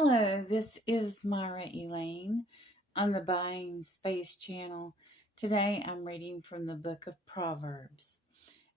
Hello, this is Myra Elaine on the Buying Space channel. Today I'm reading from the book of Proverbs,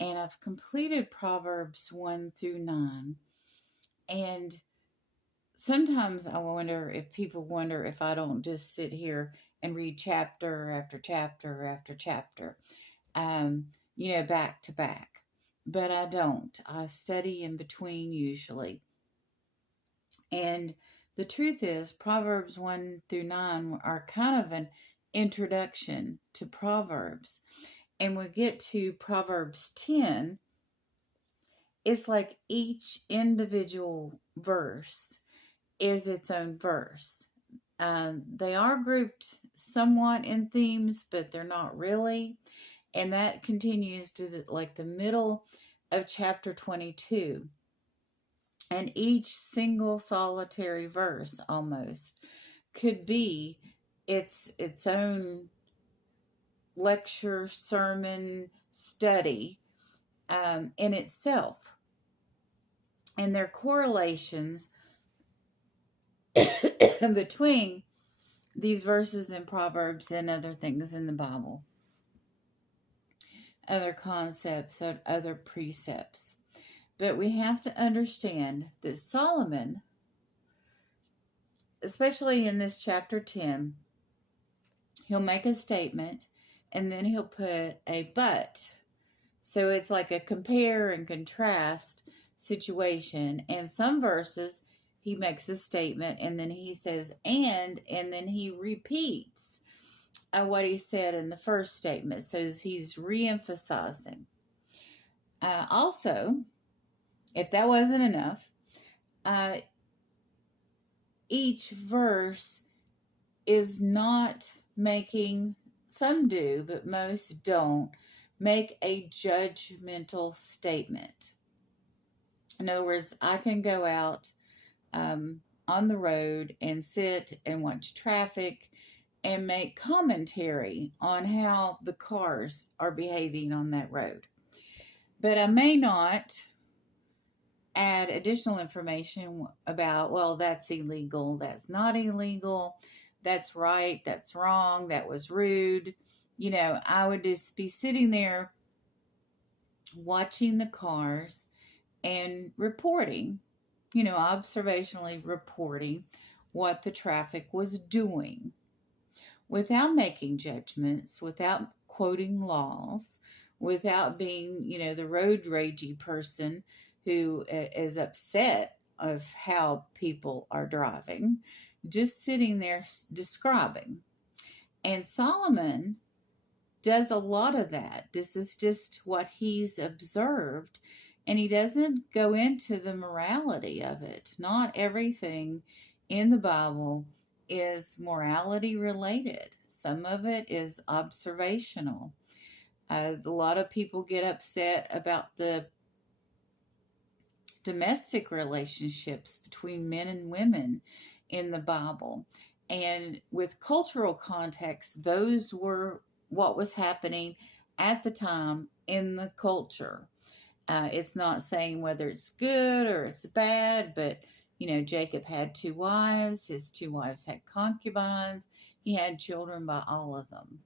and I've completed Proverbs 1 through 9. And sometimes I wonder if people wonder if I don't just sit here and read chapter after chapter after chapter, back to back. But I don't. I study in between usually. And the truth is, Proverbs 1 through 9 are kind of an introduction to Proverbs. And we get to Proverbs 10, it's like each individual verse is its own verse. They are grouped somewhat in themes, but they're not really. And that continues to the middle of chapter 22. And each single solitary verse almost could be its own lecture, sermon, study in itself. And their correlations between these verses in Proverbs and other things in the Bible, other concepts, and other precepts. But we have to understand that Solomon, especially in this chapter 10, he'll make a statement and then he'll put a but. So it's like a compare and contrast situation. And some verses, he makes a statement and then he says, and then he repeats what he said in the first statement. So he's re-emphasizing. Also, if that wasn't enough, each verse is not making, some do, but most don't, make a judgmental statement. In other words, I can go out on the road and sit and watch traffic and make commentary on how the cars are behaving on that road. But I may not add additional information about, well, that's illegal, that's not illegal, that's right, that's wrong, that was rude. I would just be sitting there watching the cars and reporting, observationally reporting what the traffic was doing without making judgments, without quoting laws, without being, the road ragey person who is upset of how people are driving, just sitting there describing. And Solomon does a lot of that. This is just what he's observed, and he doesn't go into the morality of it. Not everything in the Bible is morality related. Some of it is observational. A lot of people get upset about the domestic relationships between men and women in the Bible. And with cultural context, those were what was happening at the time in the culture. It's not saying whether it's good or it's bad, but Jacob had 2 wives. His 2 wives had concubines. He had children by all of them.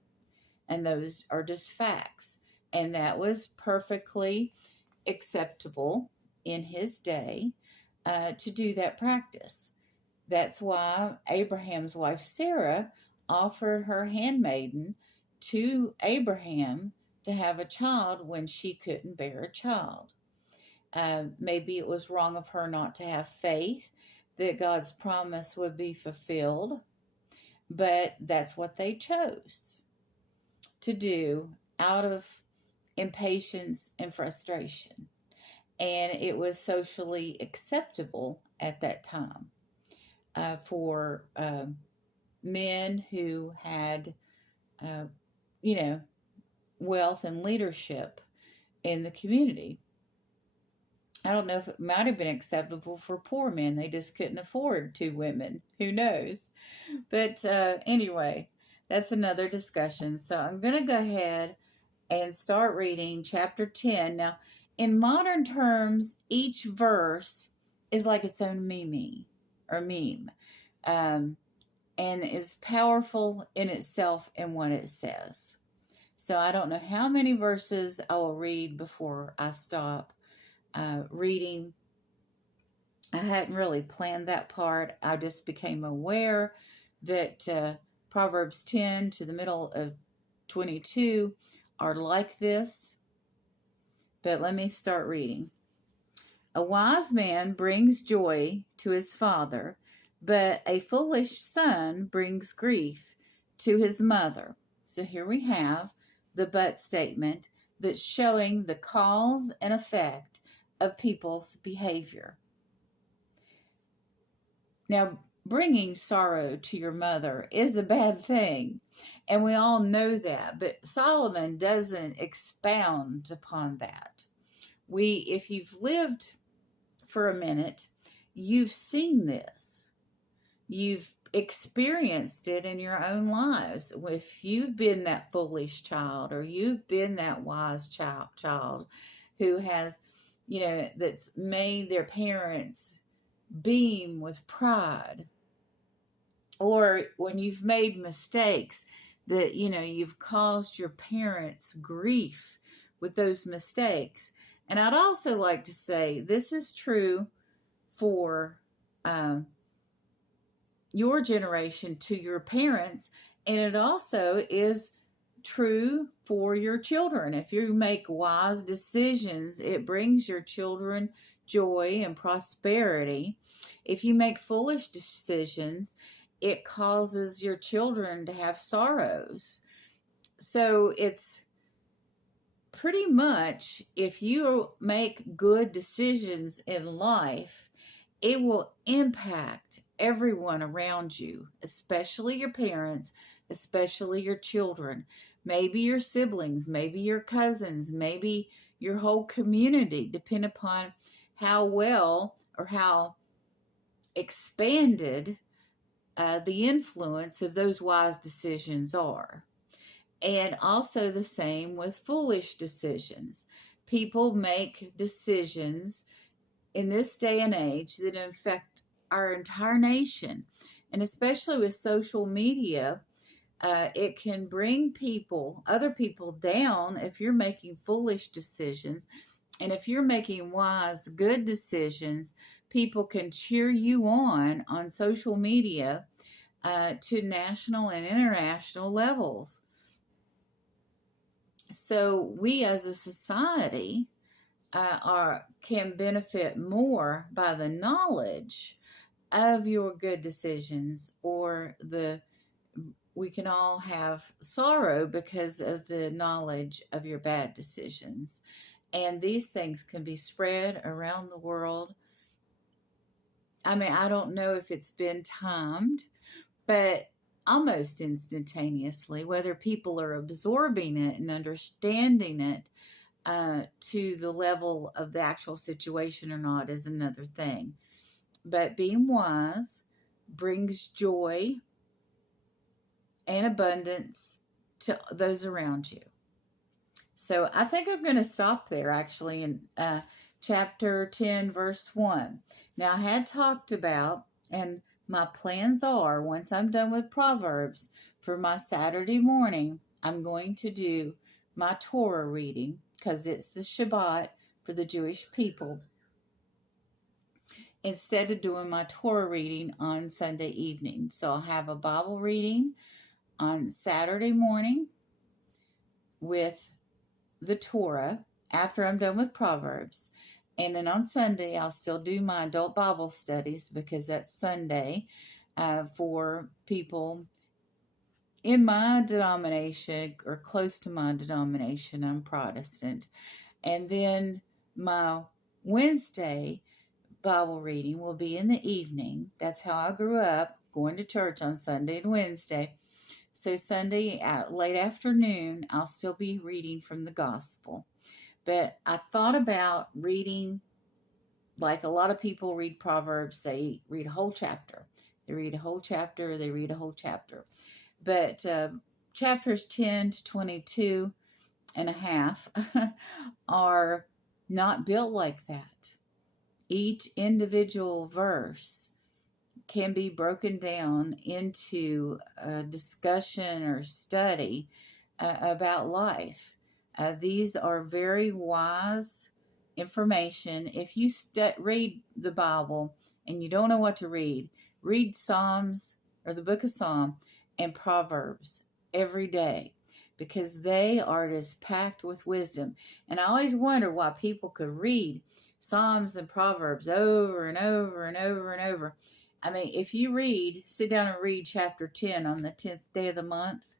And those are just facts. And that was perfectly acceptable in his day to do that practice. That's why Abraham's wife Sarah offered her handmaiden to Abraham to have a child when she couldn't bear a child. Maybe it was wrong of her not to have faith that God's promise would be fulfilled, but that's what they chose to do out of impatience and frustration. And it was socially acceptable at that time for men who had, wealth and leadership in the community. I don't know if it might have been acceptable for poor men. They just couldn't afford 2 women. Who knows? But anyway, that's another discussion. So I'm going to go ahead and start reading chapter 10. Now, in modern terms, each verse is like its own meme. or meme, um, and is powerful in itself and what it says. So I don't know how many verses I will read before I stop reading. I hadn't really planned that part. I just became aware that Proverbs 10 to the middle of 22 are like this. But let me start reading. A wise man brings joy to his father, but a foolish son brings grief to his mother. So here we have the but statement that's showing the cause and effect of people's behavior. Now, bringing sorrow to your mother is a bad thing, and we all know that, but Solomon doesn't expound upon that. If you've lived for a minute, you've seen this. You've experienced it in your own lives. If you've been that foolish child, or you've been that wise child who has, that's made their parents beam with pride, or when you've made mistakes that, you've caused your parents grief with those mistakes. And I'd also like to say this is true for your generation to your parents, and it also is true for your children. If you make wise decisions, it brings your children joy and prosperity. If you make foolish decisions, it causes your children to have sorrows. So it's pretty much, if you make good decisions in life, it will impact everyone around you, especially your parents, especially your children, maybe your siblings, maybe your cousins, maybe your whole community, depending upon how well or how expanded the influence of those wise decisions are. And also the same with foolish decisions. People make decisions in this day and age that affect our entire nation. And especially with social media, it can bring other people down if you're making foolish decisions. And if you're making wise, good decisions, people can cheer you on social media to national and international levels. So we as a society can benefit more by the knowledge of your good decisions, or we can all have sorrow because of the knowledge of your bad decisions. And these things can be spread around the world. I mean, I don't know if it's been timed, but almost instantaneously, whether people are absorbing it and understanding it to the level of the actual situation or not is another thing. But being wise brings joy and abundance to those around you. So I think I'm going to stop there actually in chapter 10, verse 1. Now, I had talked about, and my plans are, once I'm done with Proverbs, for my Saturday morning, I'm going to do my Torah reading, because it's the Shabbat for the Jewish people, instead of doing my Torah reading on Sunday evening. So I'll have a Bible reading on Saturday morning with the Torah after I'm done with Proverbs. And then on Sunday, I'll still do my adult Bible studies, because that's Sunday for people in my denomination or close to my denomination. I'm Protestant. And then my Wednesday Bible reading will be in the evening. That's how I grew up, going to church on Sunday and Wednesday. So Sunday at late afternoon, I'll still be reading from the gospel. But I thought about reading, like a lot of people read Proverbs, they read a whole chapter. They read a whole chapter, they read a whole chapter. But chapters 10 to 22 and a half are not built like that. Each individual verse can be broken down into a discussion or study about life. These are very wise information. If you read the Bible and you don't know what to read, read Psalms or the book of Psalm and Proverbs every day, because they are just packed with wisdom. And I always wonder why people could read Psalms and Proverbs over and over and over and over. I mean, if you sit down and read chapter 10 on the 10th day of the month,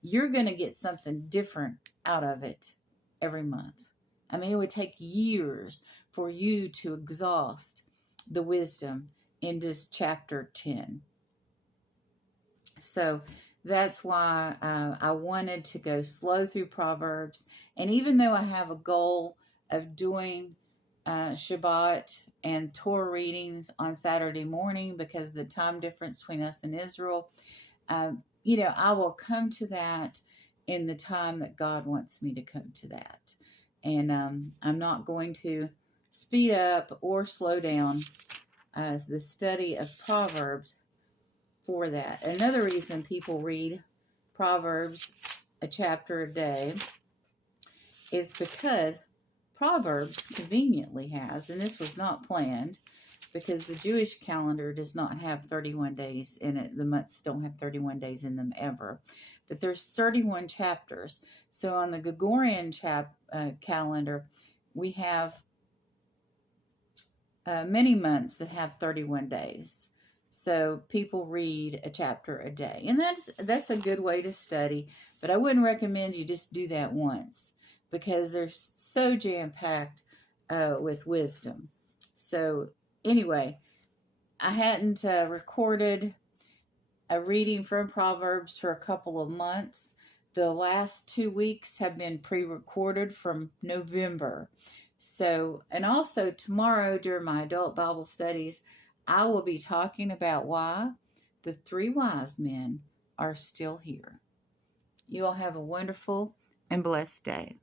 you're going to get something different out of it every month. I mean, it would take years for you to exhaust the wisdom in this chapter 10. So that's why I wanted to go slow through Proverbs. And even though I have a goal of doing Shabbat and Torah readings on Saturday morning because of the time difference between us and Israel, I will come to that in the time that God wants me to come to that. And I'm not going to speed up or slow down the study of Proverbs for that. Another reason people read Proverbs a chapter a day is because Proverbs conveniently has, and this was not planned, because the Jewish calendar does not have 31 days in it. The months don't have 31 days in them ever. But there's 31 chapters. So on the Gregorian calendar, we have many months that have 31 days. So people read a chapter a day. And that's a good way to study. But I wouldn't recommend you just do that once, because they're so jam-packed with wisdom. So anyway, I hadn't recorded a reading from Proverbs for a couple of months. The last 2 weeks have been pre-recorded from November. So, and also tomorrow during my adult Bible studies, I will be talking about why the 3 wise men are still here. You all have a wonderful and blessed day.